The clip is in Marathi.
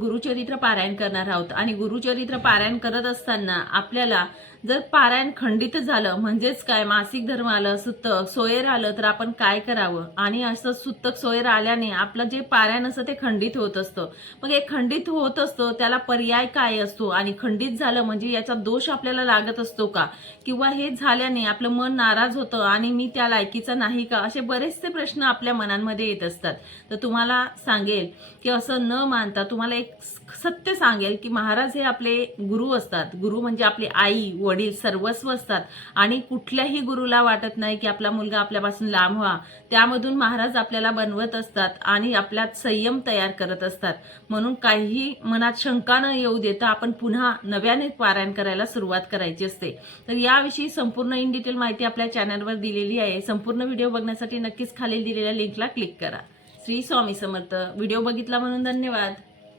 गुरुचरित्र पारायण करणार आहोत. आणि गुरुचरित्र पारायण करत असताना आपल्याला जर पारायण खंडित झालं म्हणजेच काय? मासिक धर्म आलं सुतक सोयर आलं तर आपण काय करावं? आणि असं सुतक सोयर आल्याने आपलं जे पारायण असतं ते खंडित होत असतं. मग हे खंडित होत असतं त्याला पर्याय काय असतो? आणि खंडित झालं म्हणजे याचा दोष आपल्याला लागत असतो का? किंवा हे झाल्याने आपलं मन नाराज होतं आणि मी त्या लायकीचा नाही का? असे बरेचसे प्रश्न आपल्या मनांमध्ये येत असतात. तर तुम्हाला सांगेल की असं न मानता तुम्हाला एक सत्य सांगेल की महाराज हे आपले गुरु असतात. गुरु म्हणजे आपली आई वडील सर्वस्व असतात. आणि कुठल्याही गुरुला वाटत नाही की आपला मुलगा आपल्यापासून लांब व्हा. त्यामधून महाराज आपल्याला बनवत असतात आणि आपल्यात संयम तयार करत असतात. म्हणून काहीही मनात शंका न येऊ देता आपण पुन्हा नव्याने पारायण करायला सुरुवात करायची असते. तर याविषयी संपूर्ण इन डिटेल माहिती आपल्या चॅनलवर दिलेली आहे. संपूर्ण व्हिडिओ बघण्यासाठी नक्कीच खाली दिलेल्या लिंकला क्लिक करा. श्री स्वामी समर्थ. व्हिडिओ बघितला म्हणून धन्यवाद.